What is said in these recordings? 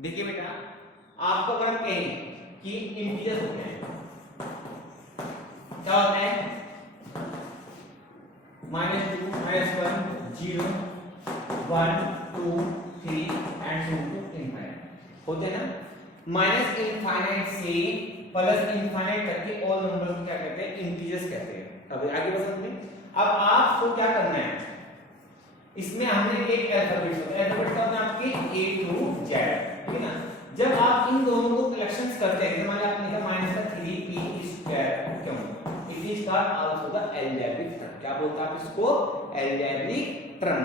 देखिए बेटा, आपको अगर हम कहें कि इंटीजर्स होते हैं, क्या होता है, -2, -1, 0, 1, 2, 3 एंड सो टू इनफाइनाइट होते हैं ना। माइनस इनफाइनाइट से प्लस इनफाइनाइट तक के ऑल नंबर्स को क्या कहते हैं, इंटीजर्स कहते हैं। अब आगे बढ़ सकते हैं। अब आपको क्या करना है, इसमें हमने एक अल्फाबेट होता है, अल्फाबेट का मतलब आपके A to Z, ठीक है ना। जब आप इन दोनों को कलेक्शंस करते हैं, मान लीजिए आपने लिखा -3p², क्यों, it is called also the algebraic term. क्या बोलते हैं आप इसको, अलजेब्रिक टर्म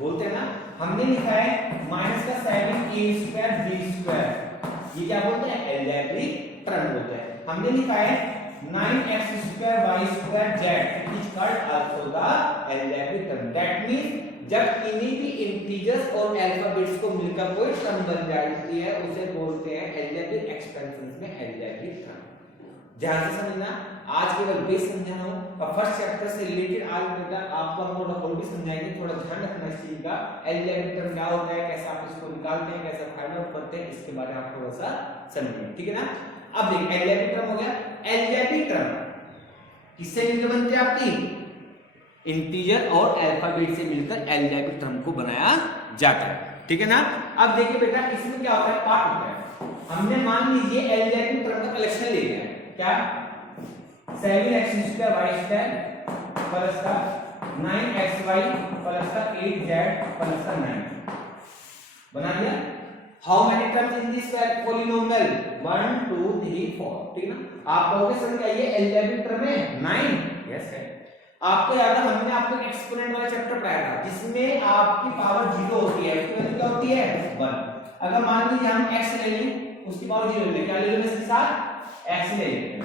बोलते हैं ना। हमने लिखा है -7a²b², ये क्या बोलते हैं, अलजेब्रिक टर्म बोलते हैं। हमने लिखा है 9x²y²z, it is called also the algebraic term. That means जब किन्हीं भी इंटीजर्स और अल्फाबेट्स को मिलकर कोई टर्म बन जाती है, उसे बोलते हैं अलजेब्रिक एक्सपेंशंस में अलजेब्रिक टर्म। ध्यान से समझना, आज केवल बेस समझाना हो, और फर्स्ट चैप्टर से रिलेटेड आज बेटा आपको हम थोड़ा और भी समझाएंगे। थोड़ा ध्यान रखना इस चीज का, अलजेब्रिक टर्म क्या होता है, कैसे आप इसको निकालते हैं, कैसे फाइंड आउट करते हैं, इसके बारे में आप थोड़ा सा समझिए, ठीक है ना। अब देखिए अलजेब्रिक टर्म हो गया। अलजेब्रिक टर्म किससे मिलकर बनते हैं, आपकी इंटीजर और अल्फाबेट से मिलकर अलजेब्रिक टर्म को बनाया जाता है, ठीक है ना। अब देखिए बेटा, इसमें क्या होता है, पार्ट होता है। हमने मान लीजिए अलजेब्रिक टर्म का कलेक्शन ले लिया है, क्या 7x²y² प्लस का 9xy प्लस का 8z प्लस का 9 बना दिया। How many terms in this polynomial, 1 2 3 4, ठीक है ना। आप कहोगे सर क्या ये अलजेब्रिक टर्म है, 9, यस है। आपको याद है हमने आपको एक्सपोनेंट वाला चैप्टर पढ़ाया था, जिसमें आपकी पावर 0 होती है, उसकी वैल्यू क्या होती है, 1। अगर मान लीजिए हम x ले लें, उसकी पावर 0 ले लें, क्या ले लेंगे इसके साथ, x ले लेंगे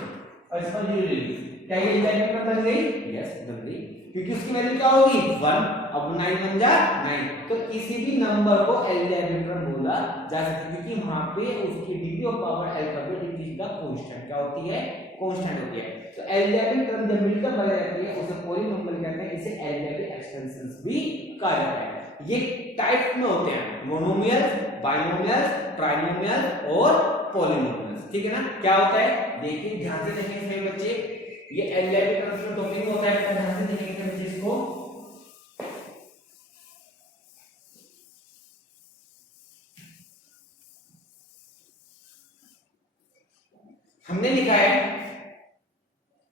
और इस पर 0 ले लेंगे, क्या ये अलजेब्रिक टर्म बन गई, यस बन गई, क्योंकि उसकी वैल्यू क्या होगी, 1। अब 9 बन जा 9, तो किसी भी नंबर को अलजेब्रिक टर्म बोला जा सकता है, क्योंकि वहां पे उसकी degree of power alphabet it is the constant, क्या होती है, कांस्टेंट होती है। तो अलजेब्रिक टर्म जब मिलकर बन जाती है उसे पॉलिनोमियल कहते हैं, इसे अलजेब्रिक एक्सटेंशंस भी कहा जाता है। ये टाइप में होते हैं, मोनोमियल, बाइनोमियल, ट्राइनोमियल और पॉलिनोमियल, ठीक है ना। क्या होता है, देखिए ध्यान से देखेंगे सभी बच्चे, ये अलजेब्रिक टर्म्स का टॉपिक होता है, ध्यान से देखेंगे बच्चे इसको। हमने लिखा है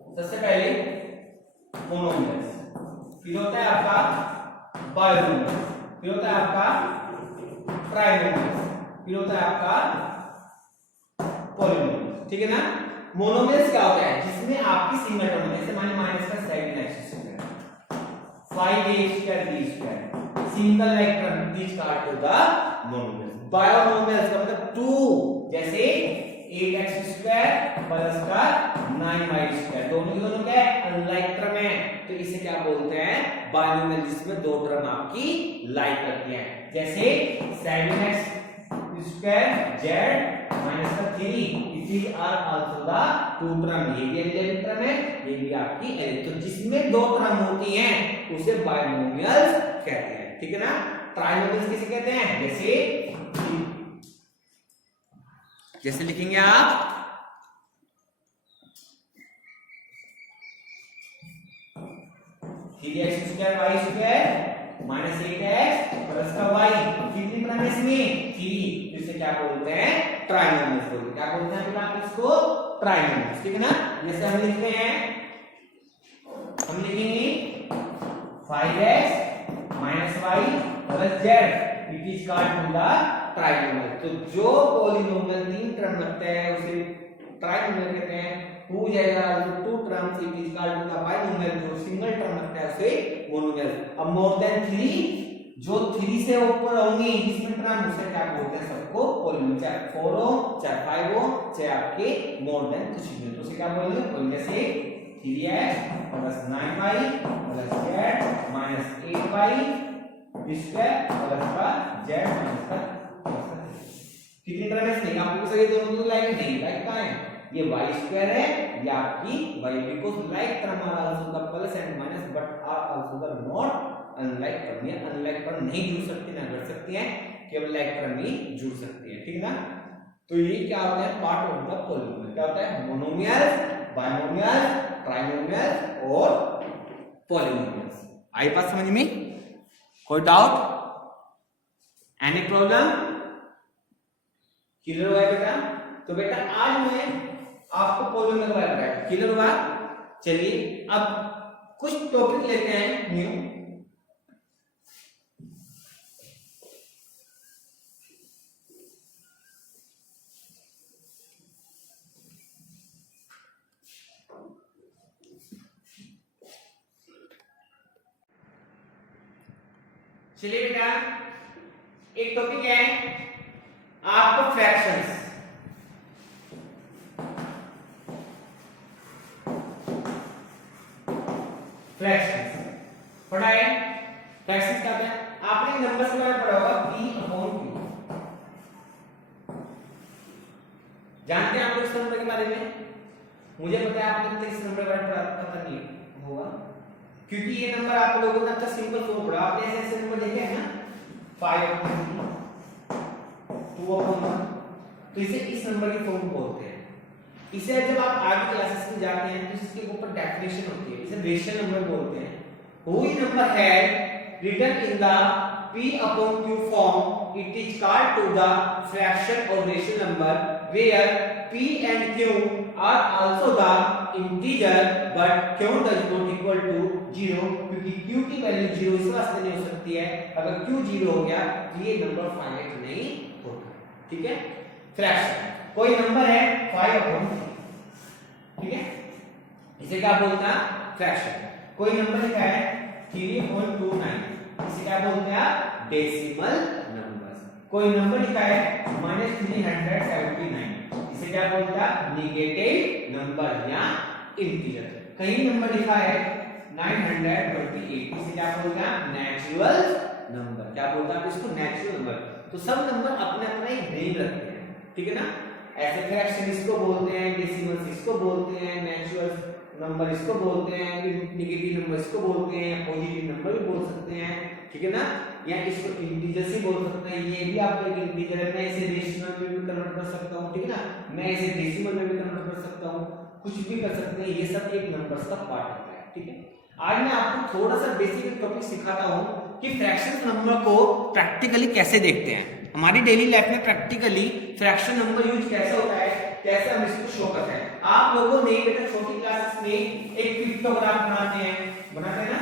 सबसे पहले मोनोमियल्स, फिर होता है आपका बाइनोमियल्स, फिर होता है आपका ट्राइनोमियल्स, फिर होता है आपका पॉलिनोमियल्स, ठीक है ना। मोनोमियल्स क्या होता है, जिसमें आपकी सिंगल टर्म है, जैसे मान माइनस का 7x², 5a²b², single like term this called to the monomials. Binomials का मतलब 2, जैसे 8x² प्लस का 9y², दोनों के दोनों क्या है, अनलाइक टर्म है, तो इसे क्या बोलते हैं, बाइनोमियल, जिसमें दो टर्म आपकी लाइक करती हैं। जैसे 7x² z माइनस का 3, it are also the two term, ये भी अलजेब्रिक टर्म है, ये भी आपकी तो जिसमें दो टर्म होती हैं उसे बाइनोमियल्स कहते हैं, ठीक है ना। ट्राइनोमियल्स किसे कहते हैं, जैसे लिखेंगे आप 3x²y² माइनस 8x प्लस का y, कितनी टर्म है इसमें, 3, इसे क्या बोलते हैं, ट्राइनोमियल्स बोलते हैं। क्या बोलते हैं बेटा आप इसको, ट्राइनोमियल्स, ठीक है ना। जैसे हम लिखते हैं, हम लिखेंगे 5x minus y plus z, it is called to the trinomial. तो जो पॉलिनोमियल 3 टर्म रखते हैं उसे ट्राइनोमियल कहते हैं। टू जाएगा जो 2 terms, it is called to the binomial, जो सिंगल टर्म रखता है उसे मोनोमियल। अब मोर देन 3, जो 3 से ऊपर होंगी जिसमें टर्म, उसे क्या बोलते हैं, सबको पॉलिनोमियल, चाहे 4 हो चाहे 5 हो चाहे आपके मोर देन कुछ भी, तो उसे क्या बोलेंगे, पॉलिनोमियल। जैसे 3x plus 9y plus z minus 8y² plus का z माइनस का, कितनी तरह है इसमें, आपको सही दोनों लाइक नहीं, लाइक कहां है, ये y² है, ये आपकी y, because like term are also the plus and minus but are also the not unlike term, ये अनलाइक टर्म नहीं जुड़ सकती ना घट सकती हैं, केवल इलेक्ट्रॉन ही जुड़ सकते हैं, ठीक है ना। तो ये क्या होता है, पार्ट ऑफ द पॉलिनोमियल। क्या होता है, मोनोमियल, बाइनोमियल, ट्राइनोमियल और पॉलिनोमियल्स। आई बात समझ में? कोई डाउट, एनी प्रॉब्लम? क्लियर हुआ बेटा? तो बेटा आज मैं आपको पॉलिनोमियल बताया, क्लियर हुआ? चलिए अब कुछ टॉपिक लेते हैं न्यू। चलिए बेटा एक टॉपिक है आपको फ्रैक्शंस। फ्रैक्शंस पढ़ा है। फ्रैक्शंस क्या होता है, आपने नंबर्स के बारे में पढ़ा होगा, p/q। जानते हैं आप लोग इस नंबर के बारे में? मुझे पता है आपने इस नंबर के बारे में पता नहीं होगा, क्योंकि ये नंबर आप लोगों ने अच्छा सिंपल फॉर्म पढ़ा। आपने ऐसे ऐसे नंबर देखे हैं ना, 5/3, 2/1, तो इसे इस नंबर की फॉर्म बोलते हैं। इसे जब आप आगे क्लासेस में जाते हैं तो इसके ऊपर डेफिनेशन होती है, इसे रेशनल नंबर बोलते हैं। Whose number had written in the p/q form, it is called to the fraction or rational number where p and q are also the integer but q does not equal to 0, क्योंकि q की value 0 इस वास्ते नहीं हो सकती है, अगर q 0 हो गया तो ये नंबर फाइनाइट नहीं होगा, ठीक है। फ्रैक्शन कोई नंबर है 5/3, ठीक है, इसे क्या बोलते हैं, फ्रैक्शन। कोई नंबर लिखा है 3.29, इसे क्या बोलते हैं, डेसिमल नंबर। कोई नंबर लिखा है -379, इसे क्या बोलते हैं, नेगेटिव नंबर या इंटीजर। कहीं नंबर लिखा है 928, इसे क्या बोलते हैं, नेचुरल नंबर। क्या बोलते हैं आप इसको, नेचुरल नंबर। तो सब नंबर अपने अपना एक नेम रखते हैं, ठीक है ना। ऐसे फ्रैक्शन इसको बोलते हैं, डेसिमल्स इसको बोलते हैं, नेचुरल नंबर इसको बोलते हैं, नेगेटिव नंबर इसको बोलते हैं, पॉजिटिव नंबर भी बोल सकते हैं, ठीक है ना, या इसको इंटीजर से बोल सकते हैं। ये भी आपका एक इंटीजर है, मैं इसे रेशनल में भी कन्वर्ट कर सकता हूं, ठीक है ना, मैं इसे डेसिमल में भी कन्वर्ट कर सकता हूं, कुछ भी कर सकते हैं। ये सब एक नंबर्स का पार्ट होता है, ठीक है। आज मैं आपको थोड़ा सा बेसिक टॉपिक सिखाता हूं कि फ्रैक्शन नंबर को प्रैक्टिकली कैसे देखते हैं। हमारी डेली लाइफ में प्रैक्टिकली फ्रैक्शन नंबर यूज कैसे होता है, कैसे हम इसको शो करते हैं। आप लोगों ने बेटा छोटी क्लासेस में एक पिक्टोग्राफ बनाते हैं ना,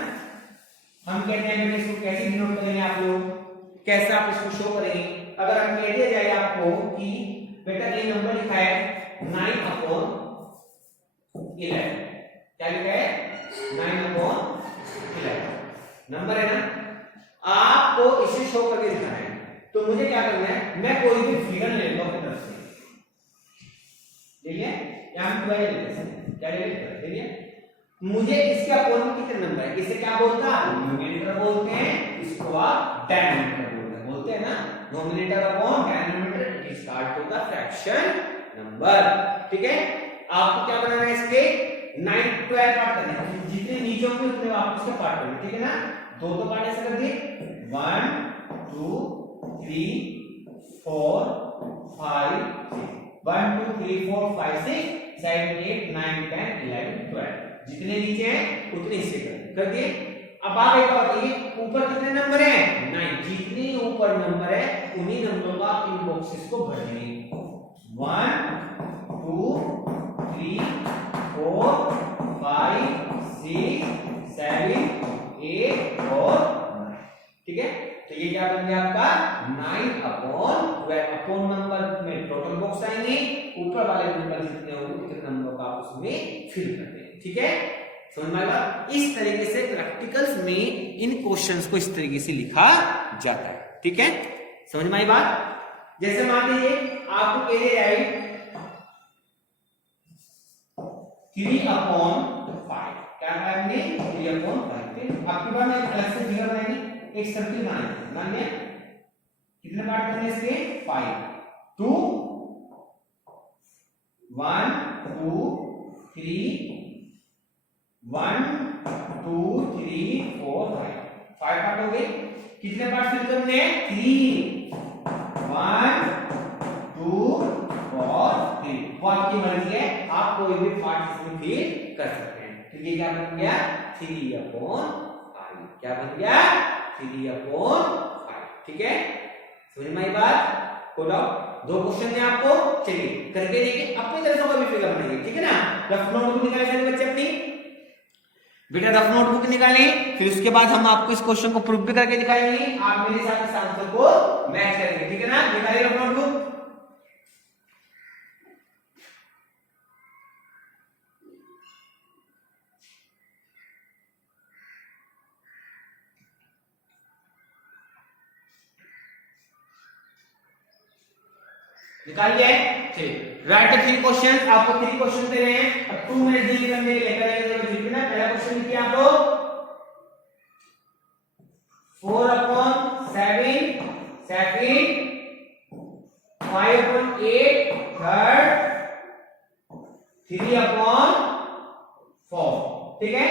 हम कहते हैं बेटा इसको कैसे डिनोट करेंगे, आप लोग कैसे आप इसको शो करेंगे। अगर हम कह दिया जाए आपको कि बेटा ये नंबर लिखा है 9/11, क्या लिखा है, 9/11 नंबर है ना, आपको इसे शो करके दिखाना है। तो मुझे क्या करना है, मैं कोई भी फिगर ले लूंगा अपनी तरफ से, देखिए यहां 12 ले लेते हैं, क्या ले लेते हैं, देखिए मुझे इसके अपोन में कितने नंबर है, इसे क्या बोलता है, न्यूमरेटर बोलते हैं, इसको आप डिनोमिनेटर बोलते हैं ना, numerator upon denominator, it is called to the fraction number, ठीक है। आपको क्या बनाना है, इसके 9 12 पार्ट करने हैं, जितने नीचे होंगे उतने आप इसके पार्ट करना, ठीक है ना। दो पार्ट ऐसे कर दिए, 1 2 3 4 5 6, 1 2 3 4 5 6 7 8 9 10 11 12, जितने नीचे हैं उतने हिस्से कर दिए। अब आप एक बात बताइए, ऊपर कितने नंबर हैं, 9, जितने ऊपर नंबर है उन्हीं नंबरों का इन बॉक्सेस को भर देंगे, 1 2 3 4 5 6 7 8 और 9, ठीक है। तो ये क्या बन गया आपका 9/12, अपॉन नंबर में टोटल बॉक्स आएंगे, ऊपर वाले नंबर जितने होंगे उतने नंबर को आप उसमें फिल कर दें, ठीक है। समझ में आया? इस तरीके से प्रैक्टिकल्स में इन क्वेश्चंस को इस तरीके से लिखा जाता है, ठीक है। समझ में आई बात? जैसे मान लीजिए आपको कह दिया जाए 3/5, क्या करेंगे, 3/5, आपके पास में अलग से फिगर बनाएंगे, एक सर्किल बनाएंगे, कितने पार्ट करने इसके, 5 2 1 2 3 1 2 3 4 5 पार्ट हो गए। कितने पार्ट फिल करने हैं, 3, ये क्या बन गया 3/5, क्या बन गया 3/5, ठीक है। समझ में आई बात? Code out. 2 क्वेश्चन है आपको, चलिए करके देखिए, अपनी तरफ से कोई भी फिगर बनाइए, ठीक है ना। रफ नोटबुक निकाले सारे बच्चे अपनी, बेटा रफ नोटबुक निकालें, फिर उसके बाद हम आपको इस क्वेश्चन को प्रूव भी करके दिखाएंगे, आप मेरे साथ इस आंसर को मैच करेंगे, ठीक है ना। निकालिए रफ नोटबुक। निकालिए, चलिए राइट 3 क्वेश्चन, आपको 3 क्वेश्चन दे रहे हैं, अब 2 मिनट डील करने के लिए करेंगे, ठीक है ना। पहला क्वेश्चन लिखिए आप लोग 4/7 सेकंड, 5/8 थर्ड, 3/4, ठीक है।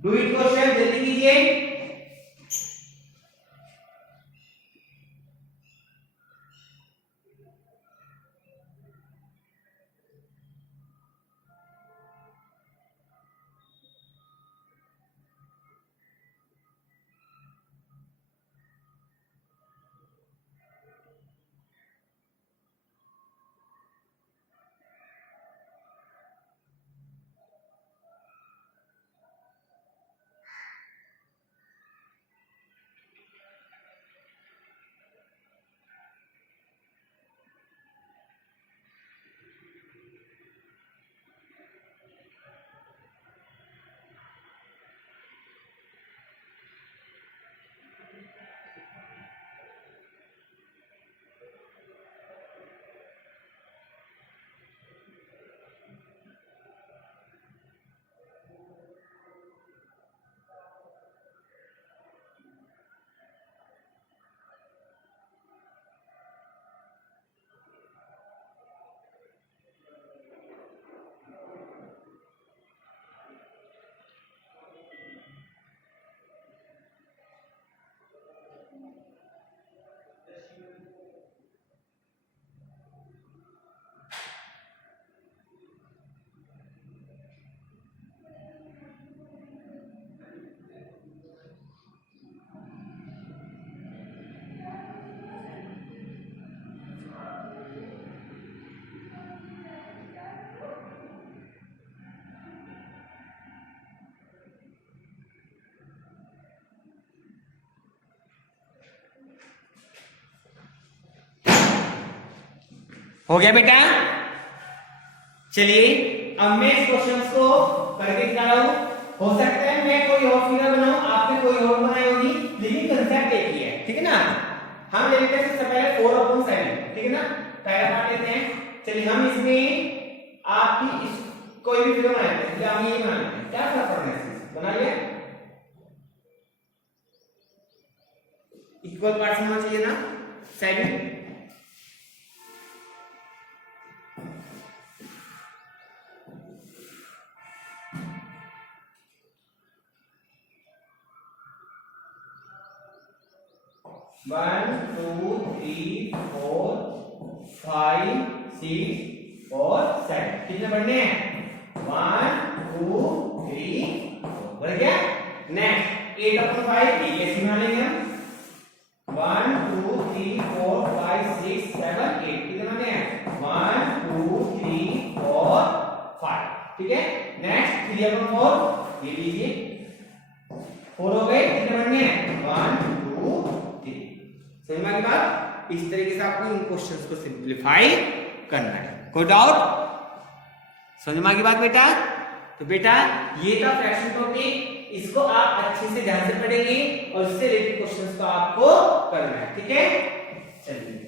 डू इट क्वेश्चन जल्दी कीजिए। हो गया बेटा? चलिए अब मैं इस क्वेश्चन को करके दिखा रहा हूं। हो सकता है मैं कोई और फिगर बनाऊं, आपने कोई और बनाई होगी, लेकिन कंसेप्ट एक ही है, ठीक है ना। हम ले लेते हैं सबसे पहले 4/7, ठीक है ना। पहला पार्ट लेते हैं। चलिए हम इसमें आपकी इस कोई भी फिगर बनाते हैं, हम ये बनाते हैं, क्या फर्क पड़ना है, बनाइए। इक्वल पार्ट्स होना चाहिए ना साइड में। वन 2 3 4 5 6 और 7 कितने बढ़ने हैं? 1 2 3 4 बढ़ गया। नेक्स्ट 8/5 कैसे बना लेंगे हम? 1 2 3 4 5 6 7 8 कितने बनने हैं? 1 2 3 4 5, ठीक है। नेक्स्ट 3/4 ये लीजिए, 4 हो गए, कितने बनने हैं? 1 2 3। समझ में आ गई बात? इस तरीके से आपको इन क्वेश्चंस को सिंपलीफाई करना है। कोई डाउट? समझ में आ गई बात बेटा? तो बेटा ये था फ्रैक्शन टॉपिक, इसको आप अच्छे से ध्यान से पढ़ेंगे और इससे रिलेटेड क्वेश्चंस को आपको करना है, ठीक है। चलिए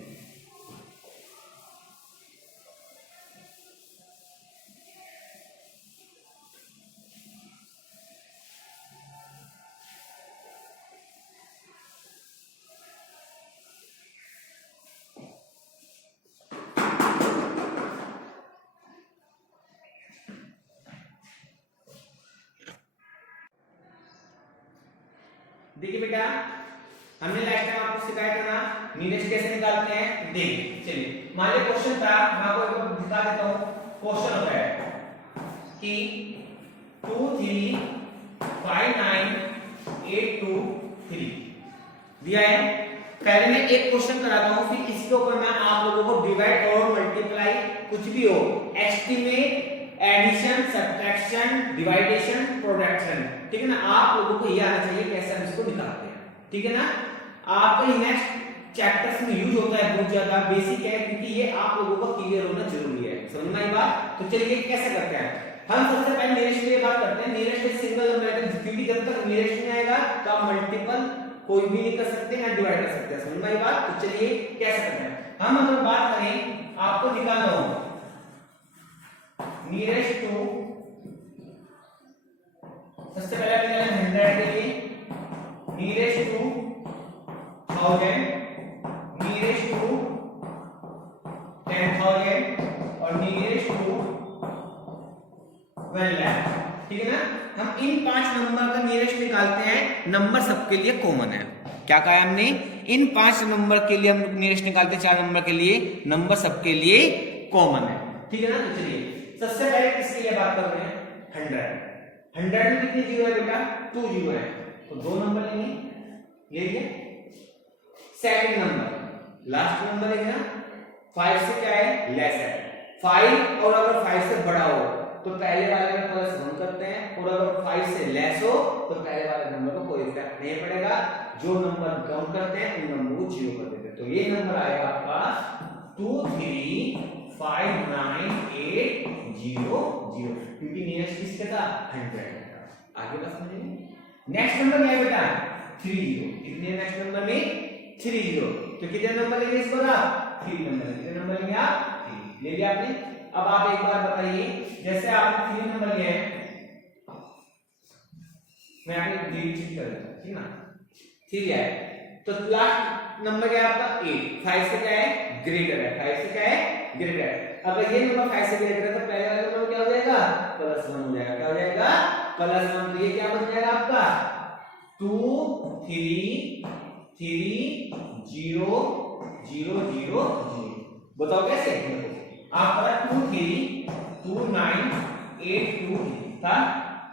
देखिए बेटा, हमने लास्ट टाइम आपको सिखाया था ना नीडेज कैसे निकालते हैं। देखिए चलिए, मान लीजिए क्वेश्चन था, मैं आपको एक बार दिखा देता हूं। क्वेश्चन होता है कि 235982 दिया है। पहले मैं एक क्वेश्चन कराता हूं, फिर इसके ऊपर मैं आप लोगों को डिवाइड और मल्टीप्लाई कुछ भी हो, एस्टिमेट, एडिशन, सब्ट्रैक्शन, डिवाइडेशन, प्रोडक्शन, ठीक है ना, आप लोगों को ये आना चाहिए कैसे हम इसको निकालते हैं, ठीक है ना। आपका नेक्स्ट चैप्टर्स में यूज होता है, बहुत ज्यादा बेसिक है, क्योंकि ये आप लोगों को क्लियर होना जरूरी है, समझ में आई बात। तो चलिए कैसे करते हैं हम। सबसे पहले नियरेस्ट की बात करते हैं। नियरेस्ट एक सिंगल नंबर है, क्योंकि जब तक नियरेस्ट नहीं आएगा तो आप मल्टीपल कोई भी नहीं कर सकते ना डिवाइड कर सकते हैं, समझ में आई बात। तो चलिए कैसे करते हैं हम। अगर बात करें आपको निकालना हो नियरेस्ट टू, सबसे पहले निकालें 100 के लिए, नियरेस्ट टू 1000, नियरेस्ट टू 10,000 और नियरेस्ट टू 1 लाख, ठीक है ना। हम इन 5 नंबर का नियरेस्ट निकालते हैं, नंबर सबके लिए कॉमन है। क्या कहा हमने, इन 5 नंबर के लिए हम नियरेस्ट निकालते हैं, 4 नंबर के लिए नंबर सबके लिए कॉमन है, ठीक है ना। तो चलिए सबसे पहले किसके लिए बात कर रहे हैं, 100। 100 में कितने जीरो है बेटा, 2 जीरो है, तो 2 नंबर लेंगे, ले लिया। सेकंड नंबर लास्ट नंबर लेंगे ना, 5 से क्या है लेस है, 5 और अगर 5 से बड़ा हो तो पहले वाले का प्लस 1 करते हैं, और अगर 5 से लेस हो तो पहले वाले नंबर को कोई इफेक्ट नहीं पड़ेगा, जो नंबर कम करते हैं उन नंबर को जीरो कर देते हैं। तो ये नंबर आएगा आपका 2359800, क्योंकि नियरेस्ट किसका था 100 का। आगे बात समझेंगे। नेक्स्ट नंबर क्या है बेटा 30, कितने नेक्स्ट नंबर में 30, तो कितने नंबर लेंगे इसको ना 3 नंबर, कितने नंबर लेंगे आप 3 ले लिया आपने। अब आप एक बार बताइए, जैसे आपने 3 नंबर लिए हैं, मैं आपको डिलीट कर देता हूं, ठीक ना, 3 है, तो लास्ट नंबर क्या है आपका 8, 5 से क्या है ग्रेटर है, 5 से क्या है ग्रेटर है। अगर ये नंबर 5 से ग्रेटर है तो पहले वाला नंबर क्या हो जाएगा +1 हो जाएगा, क्या हो जाएगा +1, तो ये क्या बन जाएगा आपका 2 3 3 0 0 0 0। बताओ कैसे, आपका 2 3 2 9 8 2 था,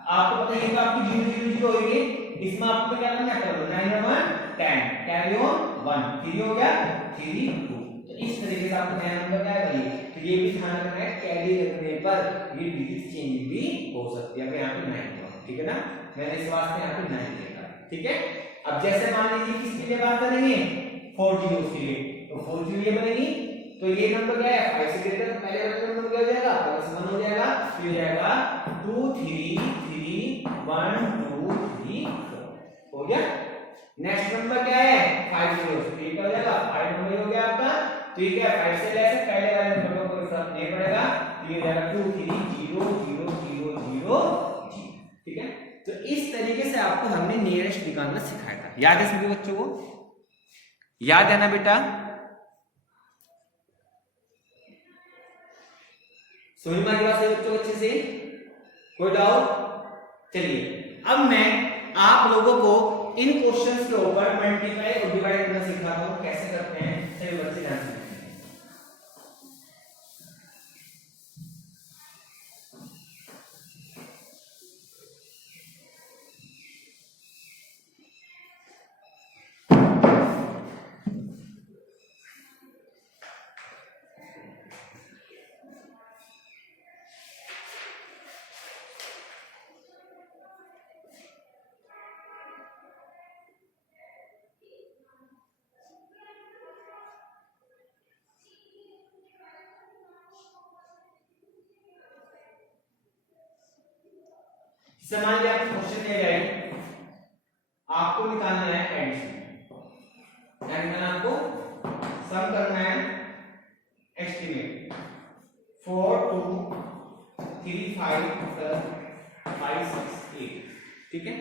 आपको पता है आपकी 0 0 0 होगी, इसमें आपको क्या करना है 9 1 10 कैरी ऑन 1 3 हो गया 3 2। तो इस तरीके से आपको नया नंबर क्या है भाई, तो ये भी ध्यान रखना है, कैरी रखने पर ये डिजिट चेंज भी हो सकती है। अब यहाँ पे 9 हुआ, ठीक है ना, मैंने इस वास्ते यहाँ पे 9 लिखा, ठीक है। अब जैसे मान लीजिए किसके लिए बात करेंगे 4 जीरोस के लिए, तो 4 जीरो ये बनेगी, तो ये नंबर क्या है 5 से ग्रेटर, पहले वाला नंबर क्या हो जाएगा +1 हो जाएगा, तो ये जाएगा 2 3 3 1 2 3 4 हो गया। नेक्स्ट नंबर क्या है 5 जीरो, तो ये क्या हो जाएगा 5 नंबर हो गया आपका, तो ये क्या है 5 से लेस है, पहले वाले नंबर का कोई फर्क नहीं पड़ेगा, तो ये हो जाएगा 2 3 0 0 0 0 0, ठीक है। तो इस तरीके से आपको हमने नियरेस्ट निकालना सिखाया था, याद है सभी बच्चों को, याद है ना बेटा, समझ में आ गया बच्चों अच्छे से, कोई डाउट। चलिए अब मैं आप लोगों को इन क्वेश्चंस के ऊपर मल्टीप्लाई और डिवाइड करना सिखाता हूं, कैसे करते हैं सभी बच्चे ध्यान से। मान लिया आपको क्वेश्चन दिया जाए, आपको निकालना है एडिशन, यानी आपको सम करना है एस्टिमेट 4 2 3 5 5 6 8, ठीक है।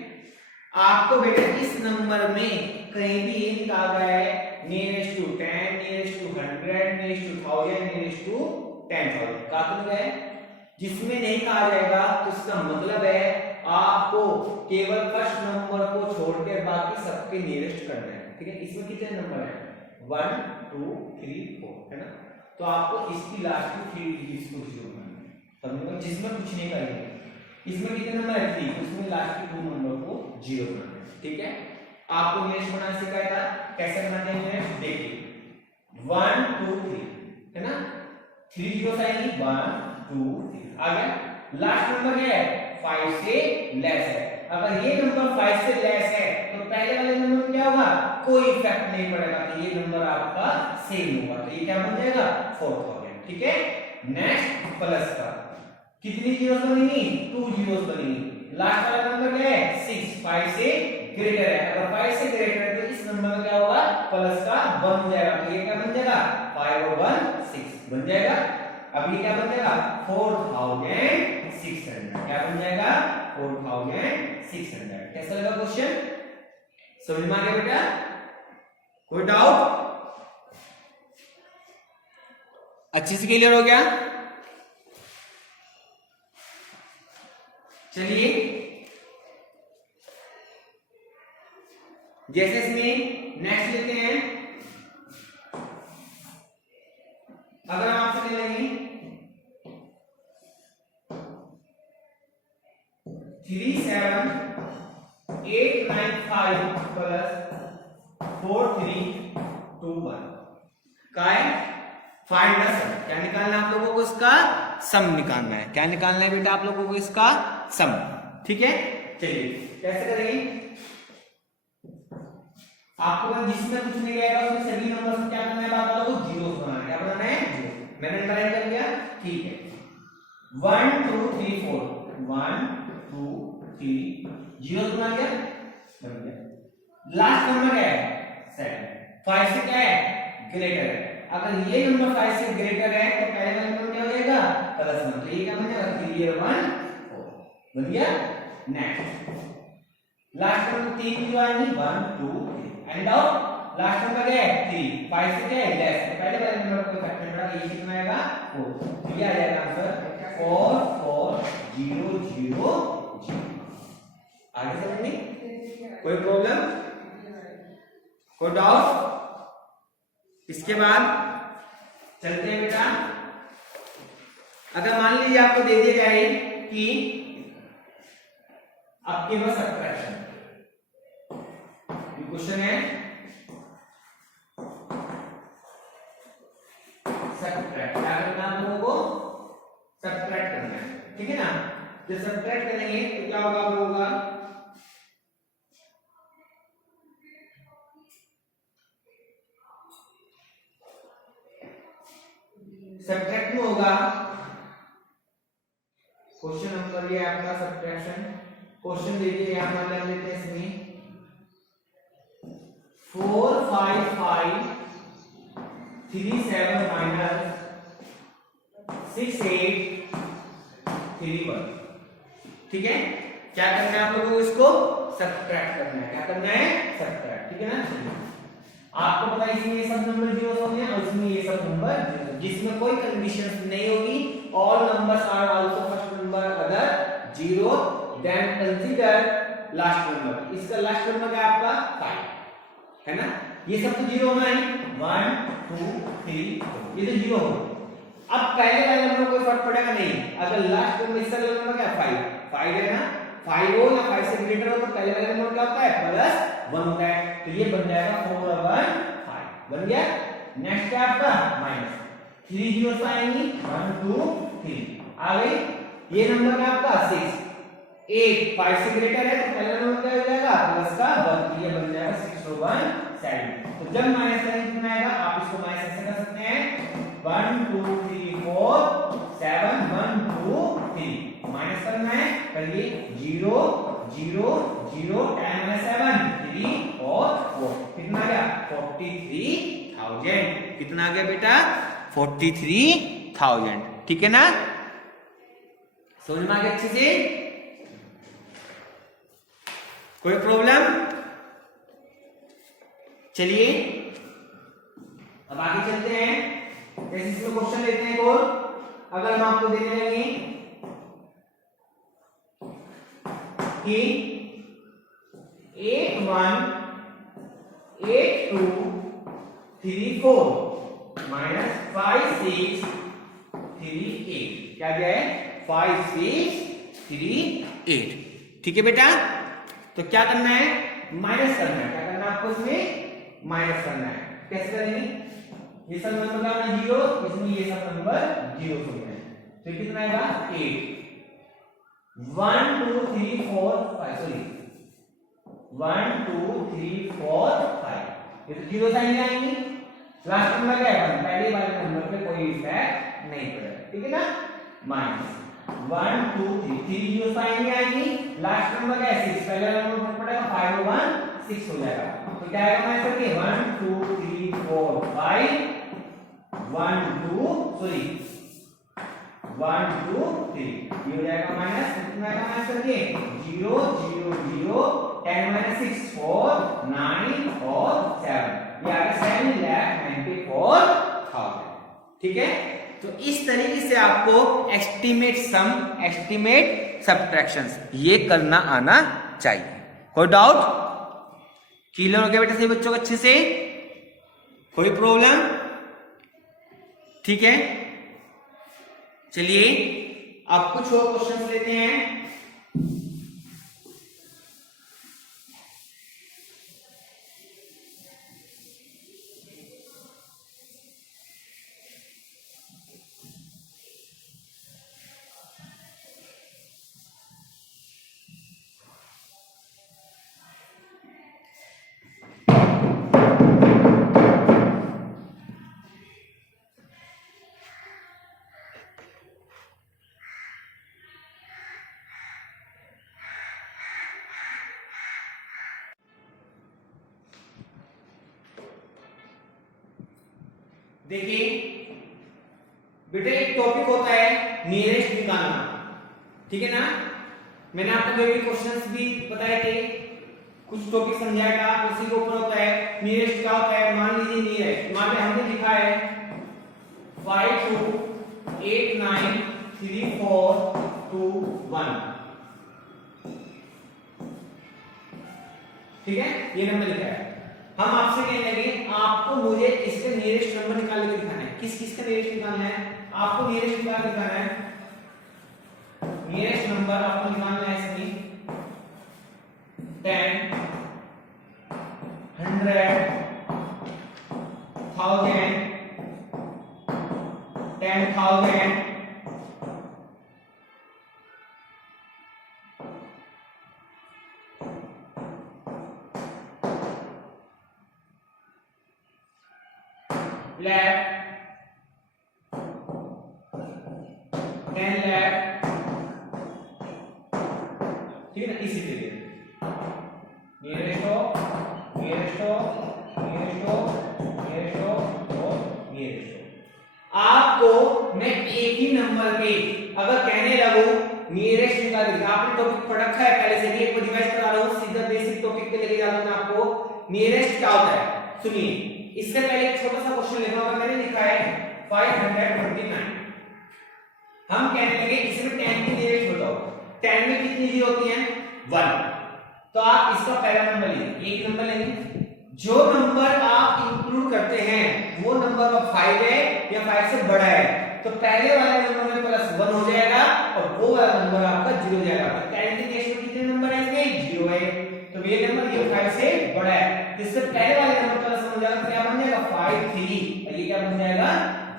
आपको बेटा इस नंबर में कहीं भी ये निकाल रहा है nearest to 10 nearest to 100 nearest to 1000 nearest to 10,000 का तो है, जिसमें नहीं कहा जाएगा तो इसका मतलब है आपको केवल फर्स्ट नंबर को छोड़कर बाकी सबके नियरेस्ट करना है, ठीक है। इसमें कितने नंबर हैं 1 2 3 4, है ना, तो आपको इसकी लास्ट की 3 डिजिट्स को जीरो करना है, समझ, जिसमें कुछ नहीं करेंगे, इसमें कितने नंबर है 3, उसमें लास्ट के 2 नंबर को 0 बनाना है। ठीक है, आपको नेक्स्ट बनाना सिखाया था, कैसे बनाते हैं नेक्स्ट देखिए 1 2 3 है ना, 3 जीरो आएगी 1 2 3 आ गया। लास्ट नंबर क्या है 5 से लेस है, अगर ये नंबर 5 से लेस है तो पहले वाले नंबर में क्या होगा, कोई इफेक्ट नहीं पड़ेगा, तो ये नंबर आपका सेम होगा, तो ये क्या बन जाएगा 4000। ठीक है, नेक्स्ट प्लस का कितनी जीरोस बनेंगी 2 जीरोस बनेंगी। लास्ट वाला नंबर क्या है 6, 5 से ग्रेटर है, अगर 5 से ग्रेटर है तो इस नंबर में क्या होगा प्लस का 1 हो जाएगा, तो ये क्या बन जाएगा 5 और 1 6 बन जाएगा। अब ये क्या बन जाएगा 4600, क्या बन जाएगा 4600। कैसा लगा क्वेश्चन, समझ में आ गया बेटा, कोई डाउट, अच्छे से क्लियर हो गया। चलिए जैसे इसमें नेक्स्ट लेते हैं, अगर हम आपसे ले लेंगे 37895 प्लस 4321 का है फाइंड द सम। क्या निकालना है आप लोगों को, इसका सम निकालना है। क्या निकालना है बेटा आप लोगों को, इसका सम। ठीक है, चलिए कैसे करेंगे, आपको जिसमें कुछ नहीं रहेगा उसमें सभी नंबर को क्या करना है, आप लोगों को जीरो बनाना है। क्या बनाना है जीरो, मैंने अंडरलाइन कर लिया। ठीक है 1 2 3 4 1 2 3 जीरो बना लिया, बन गया। लास्ट नंबर क्या है 7, 5 से क्या है ग्रेटर है, अगर ये नंबर 5 से ग्रेटर है तो पहले वाला नंबर क्या हो जाएगा प्लस 1, तो ये क्या बन जाएगा 3 1 4 बन गया। नेक्स्ट लास्ट नंबर 3 जीरो आएंगे 1 2 3 एंड आउट, लास्ट नंबर क्या है 3, 5 से क्या है लेस, तो पहले वाले नंबर को फैक्टर करा, ये कितना आएगा 4, तो ये आ जाएगा आंसर 4 4 0 0 0। आगे समझनी, कोई प्रॉब्लम, कोई डाउट। इसके बाद चलते हैं बेटा, अगर मान लीजिए आपको दे दिया जाए कि आपके पास सब्ट्रैक्शन क्वेश्चन है, सब्ट्रैक्ट क्या करना है आप लोगों को, सब्ट्रैक्ट करना है। ठीक है ना, जब सब्ट्रैक्ट करेंगे तो क्या होगा आप लोगों का, सब्ट्रैक्ट में होगा क्वेश्चन नंबर ये आपका सब्ट्रैक्शन क्वेश्चन देखिए, यहां पर लिख लेते हैं इसमें 4 5 5 3 7 माइनस 6 8 3 1। ठीक है, क्या करना है आप लोगों को, इसको सब्ट्रैक्ट करना है। क्या करना है सब्ट्रैक्ट। ठीक है ना, आपको पता है इसमें ये सब नंबर जीरो होंगे और इसमें ये सब नंबर, जिसमें कोई कंडीशंस नहीं होगी, all numbers are also first number अगर zero, then consider last number. इसका लास्ट नंबर क्या है आपका 5 है ना, ये सब तो जीरो होना है 1 2 3 ये तो जीरो होगा। अब पहले वाले नंबर कोई फर्क पड़ेगा नहीं, अगर लास्ट नंबर इसका नंबर क्या 5 है ना, 5 हो या 5 से ग्रेटर हो तो पहले वाले नंबर क्या होता है प्लस 1 होता है, तो ये बन जाएगा 4 1 5 बन गया। नेक्स्ट क्या आपका माइनस 3 जीरो आएंगी 1 2 3 आ गई। ये नंबर क्या आपका 6 8 5 से ग्रेटर है तो पहला नंबर क्या हो जाएगा प्लस का 1, ये बन जाएगा 6 1 7। तो जब माइनस साइन कितना आएगा आप इसको माइनस ऐसे कर सकते हैं 1 2 3 4 7 1 2 3 माइनस करना है, करिए 0 0 0 10 7 3 और 4 कितना आ गया 43000। कितना आ गया बेटा 43000। ठीक है ना, समझ में आ गया अच्छे से, कोई प्रॉब्लम। चलिए अब आगे चलते हैं, जैसे इसमें क्वेश्चन लेते हैं और अगर हम आपको देने लगे कि 8 1 8 2 3 4 माइनस 5 6 3 8, क्या दिया है 5 6 3 8। ठीक है बेटा, तो क्या करना है, माइनस करना है। क्या करना है आपको इसमें, माइनस करना है। कैसे करेंगे, ये सब नंबर का होना 0, इसमें ये सब नंबर 0 हो गए, तो कितना आएगा 8। 1 2 3 4 5, सॉरी 1 2 3 4 5, ये तो 0 साइन आएंगे। लास्ट नंबर क्या है 1, पहले वाले नंबर पे कोई इफेक्ट नहीं पड़ेगा। ठीक है ना, माइनस 1 2 3 0 साइन में आएगी। लास्ट नंबर क्या है 6, पहले वाला नंबर पड़ेगा 5 और 1 6 हो जाएगा। तो क्या आएगा माइनस करके 1 2 3 4 5 1 2 सॉरी 1 2 3, ये हो जाएगा माइनस, कितना आएगा माइनस करके 0 0 0 10 - 6 4 9 और 7, ये आ गया 7,94,000। ठीक है, तो इस तरीके से आपको एस्टीमेट सम, एस्टीमेट सब्ट्रैक्शंस ये करना आना चाहिए। कोई डाउट, क्लियर हो गया बेटा सही बच्चों को अच्छे से, कोई प्रॉब्लम? ठीक है, चलिए अब कुछ और क्वेश्चंस लेते हैं। देखिए बेटा, एक टॉपिक होता है नियरेस्ट निकालना। ठीक है ना, मैंने आपको बेबी क्वेश्चंस भी बताए थे, कुछ टॉपिक समझाया था, उसी के ऊपर होता है नियरेस्ट। क्या होता है, मान लीजिए नियरेस्ट, मान लीजिए हमने लिखा है 5 2 8 9 3 4 2 1। ठीक है, ये नंबर लिखा है। हम आपसे कहने लगे आपको मुझे इसका नियरेस्ट नंबर निकाल के दिखाना है। किस किस का नियरेस्ट निकालना है, आपको नियरेस्ट निकाल दिखाना है। नियरेस्ट नंबर आपको निकालना है इसमें 10 100 1000 10,000 lakh 10 lakh। ठीक है ना, इसी तरीके नियरेस्ट हो नियरेस्ट हो नियरेस्ट हो नियरेस्ट हो और नियरेस्ट हो। आपको मैं एक ही नंबर के अगर कहने लगूं नियरेस्ट निकाल दीजिए, आपने टॉपिक पढ़ रखा है पहले से भी, एक बार रिवाइज करा रहा हूं, सीधा बेसिक टॉपिक पे लेके जा रहा हूं आपको। नियरेस्ट क्या होता है सुनिए, इससे पहले एक छोटा सा क्वेश्चन लिखा होगा, मैंने लिखा है 529। हम कहने लगे इसमें 10 की नियरेस्ट बताओ, 10 में कितनी जीरो होती हैं 1, तो आप इसका पहला नंबर लीजिए, एक नंबर लेंगे। जो नंबर आप इंक्लूड करते हैं वो नंबर का 5 है या 5 से बड़ा है, तो पहले वाले नंबर में +1 हो जाएगा और वो वाला नंबर आपका 0 हो जाएगा। तो 10 की नियरेस्ट में कितने नंबर है इसमें 0 है, तो ये नंबर ये 5 से बड़ा है, इससे पहले वाले नंबर का हो जाएगा, क्या बन जाएगा 5 3 और ये क्या बन जाएगा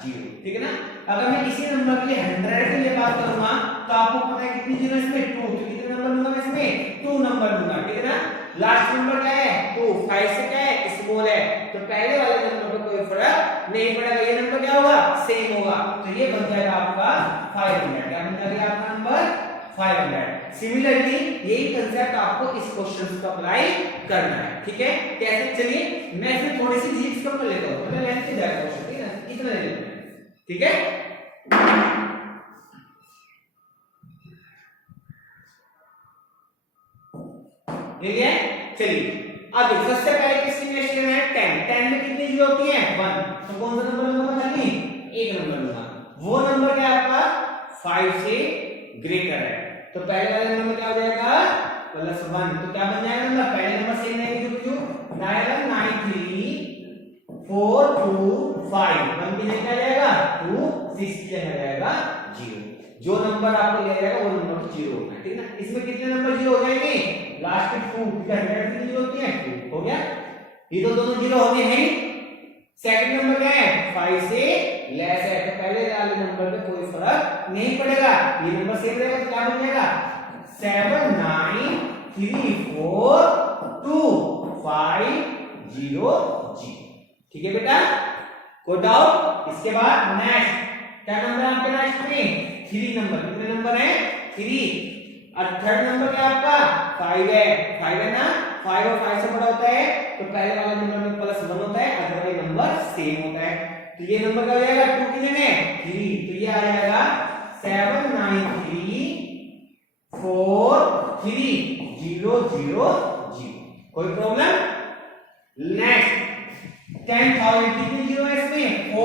0। ठीक है ना, अगर मैं इसी नंबर के लिए 100 के लिए बात करूंगा तो आपको पता है कितनी जीरो इसमें 2, तो कितने नंबर लूंगा मैं इसमें 2 नंबर लूंगा। ठीक है ना, लास्ट नंबर क्या है 2, 5 से क्या है स्मॉल है, तो पहले वाले नंबर पर कोई फर्क नहीं पड़ेगा, ये नंबर क्या होगा सेम होगा, तो ये बन जाएगा आपका 500। क्या बन जाएगा आपका नंबर 500। सिमिलरली यही कंसेप्ट आपको इस क्वेश्चन को अप्लाई करना है। ठीक है, कैसे, चलिए मैं इसमें थोड़ी सी चीज कम कर लेता हूं, मतलब लेंथ से जाएगा क्वेश्चन। ठीक है ना, इतना ले लेते हैं। ठीक है, ठीक है, चलिए अब देखो सबसे पहले किसकी नियरेस्ट लेना है 10। 10 में कितनी जीरो होती है 1, तो कौन सा नंबर लूंगा खाली एक नंबर लूंगा, वो नंबर क्या है आपका 5 से ग्रेटर है, तो पहले वाले नंबर क्या हो जाएगा +1, तो क्या बन जाएगा नंबर, पहले नंबर सेम नहीं है क्यों 993 4 2 5, 1 की जगह क्या जाएगा 2, 6 की जगह जाएगा 0। जो नंबर आपको लिया जाएगा वो नंबर जीरो होगा, ठीक है ना। इसमें कितने नंबर जीरो हो जाएंगे, लास्ट में 2, ठीक है, 100 कितनी जीरो होती है 2, हो गया। ये तो दोनों जीरो होने हैं। सेकंड नंबर क्या है 5 से लेस है, तो पहले वाले नंबर पे कोई फर्क नहीं पड़ेगा, ये नंबर सेम रहेगा तो क्या बन जाएगा 7 9 3 4 2 5 0 0, ठीक है बेटा, कोई डाउट। इसके बाद नेक्स्ट क्या नंबर है आपके नेक्स्ट में 3 नंबर, कितने नंबर है 3, और थर्ड नंबर क्या आपका 5 है, 5 है ना, 5 और 5 से बड़ा होता है तो पहले वाले नंबर में +1 होता है, अगले वाले नंबर सेम होता है, तो ये नंबर क्या हो जाएगा 2 कितने में 3, तो ये आ जाएगा 7 9 3 4 3 0 0 0, कोई प्रॉब्लम। नेक्स्ट 10,000 कितने जीरो है इसमें 4, तो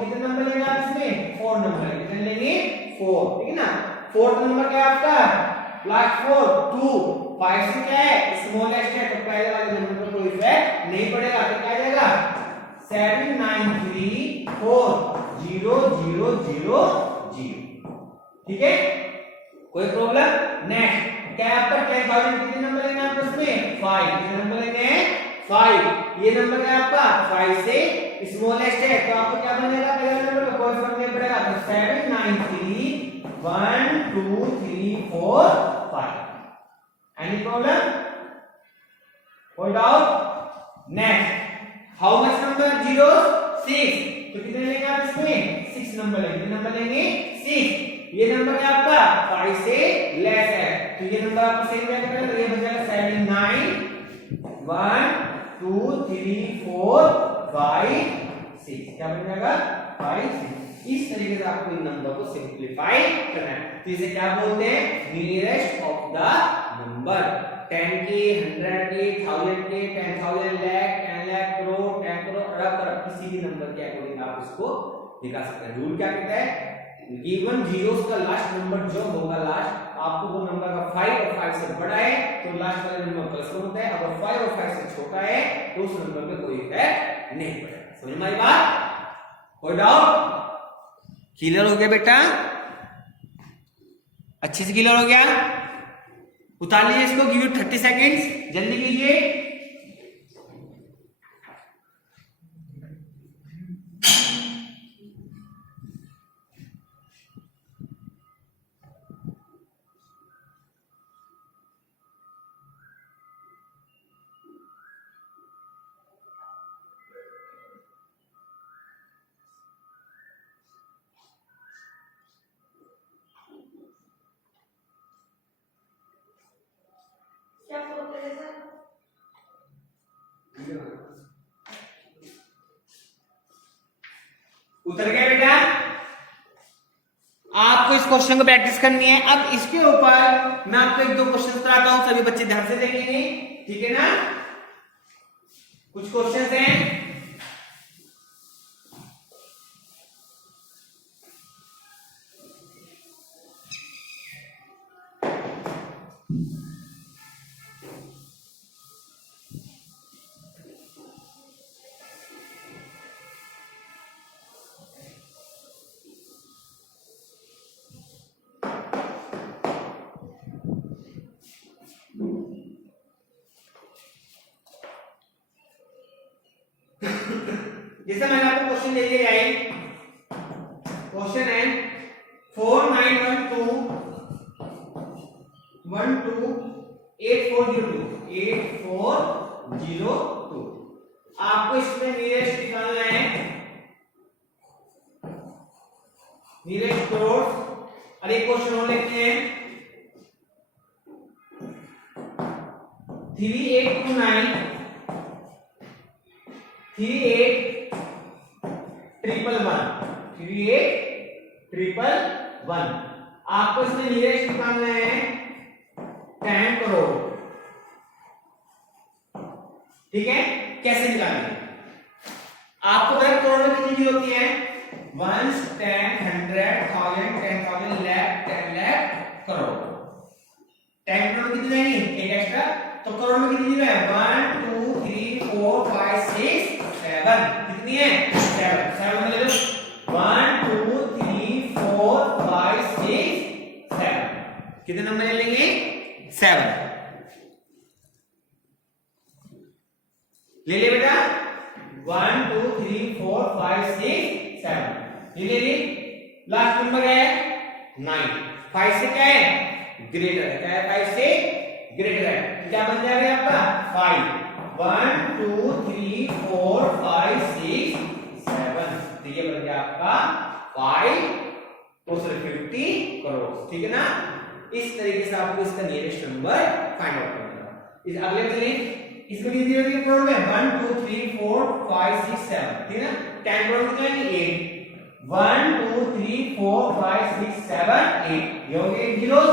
कितने नंबर लेंगे आप इसमें 4 नंबर, कितने लेंगे 4, ठीक है ना। फोर्थ नंबर क्या है आपका लास्ट 4 2, 5 से क्या है स्मॉलेस्ट है, तो पहले वाले नंबर पर कोई इफेक्ट नहीं पड़ेगा, तो क्या आ जाएगा 7 9 3 4 0 0 0 0, ठीक है, कोई प्रॉब्लम। नेक्स्ट क्या है आपका 10,000 कितने नंबर लेना है आपको इसमें 5, कितने नंबर लेने हैं 5, ये नंबर है आपका 5 से स्मॉलेस्ट है, तो आपको क्या बनेगा पहले नंबर पे कोई फर्क नहीं पड़ेगा, तो 7 9 3 1 2 3 4 5, एनी प्रॉब्लम, कोई doubt. Next how much number zero 6, तो कितने लेंगे आप इसमें 6 नंबर लेंगे, कितने नंबर लेंगे 6, ये नंबर है आपका 5 से लेस है, तो ये नंबर आपको सेम रहेगा, तो ये बन जाएगा 7 9 1 2 3 4 5 6, क्या बन जाएगा 5 6। इस तरीके से आपको इन नंबर को सिंपलीफाई करना है, तो इसे क्या बोलते हैं नियरेस्ट ऑफ द नंबर, 10 के 100 के 1000 के 10,000 लाख 10 लाख करोड़ 10 करोड़ अरब, किसी भी नंबर के अकॉर्डिंग आप इसको दिखा सकते हैं। रूल क्या कहता है गिवन जीरोस का लास्ट नंबर जो होगा लास्ट आपको वो नंबर का 5 और 5 से बड़ा है तो लास्ट वाला नंबर +1 होता है, अगर 5 और 5 से छोटा है तो उस नंबर पे कोई इफेक्ट नहीं पड़ेगा। समझ में आई बात, कोई डाउट, क्लियर हो गया बेटा, अच्छे से क्लियर हो गया। उतार लीजिए इसको, गिव यू 30 सेकेंड्स, जल्दी कीजिए। उतर गया बेटा, आपको इस क्वेश्चन को प्रैक्टिस करनी है। अब इसके ऊपर मैं आपको 1-2 क्वेश्चन कराता हूं, सभी बच्चे ध्यान से देखेंगे, ठीक है ना। कुछ क्वेश्चन हैं जैसे मैंने आपको क्वेश्चन दे दिया है, क्वेश्चन है 4912 8402 8402, आपको इसमें नियरेस्ट निकालना है, नियरेस्ट करोड़। और एक क्वेश्चन और लेते हैं 3829 3811, आपको इसमें नियरेस्ट निकालना है 10 करोड़, ठीक है। कैसे निकालेंगे, आपको पता है करोड़ में कितनी जीरो होती है 1 10 100 1000 10,000 लाख 10 लाख करोड़, 10 करोड़ कितनी रहेंगी एक एक्स्ट्रा, तो करोड़ में कितनी जीरो है 1 2 3 4 5 6 7, कितनी है 7 ले लो 1 2 3 4 5 6 5 6 7 क्लियरली लास्ट नंबर है 9 5 से क्या है ग्रेटर है क्या है 5 से ग्रेटर है क्या बन जाएगा आपका 5 1 2 3 4 5 6 7 तो ये बन गया आपका 5 तो सिर्फ 50 करोड़ ठीक है ना। इस तरीके से आपको इसका नियरेस्ट नंबर फाइंड आउट करना है। इस अगले में चलिए इसमें कितनी दिए करोड़ में 1 2 3 4 5 6 7 ठीक है ना 10 करोड़ कितने हैं 8 1 2 3 4 5 6 7 8 ये हो गए जीरोस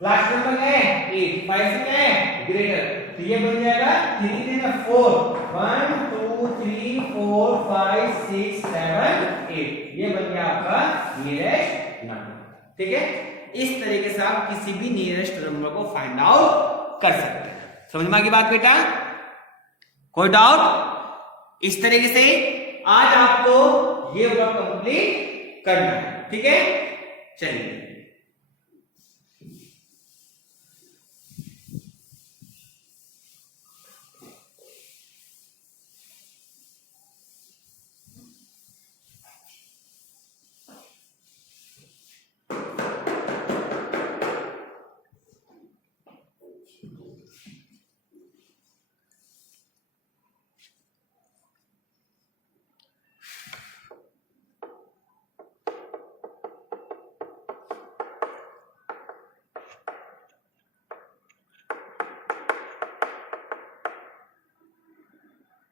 लास्ट नंबर क्या है 8 5 से क्या है ग्रेटर तो ये बन जाएगा 3 देगा 4 1 2 3 4 5 6 7 8 ये बन गया आपका नियरेस्ट नंबर ठीक है। इस तरीके से आप किसी भी नियरेस्ट नंबर को फाइंड आउट कर सकते हैं। समझ में आ गई बात बेटा कोई डाउट। इस तरीके से आज आपको ये वर्क कंप्लीट करना है ठीक है। चलिए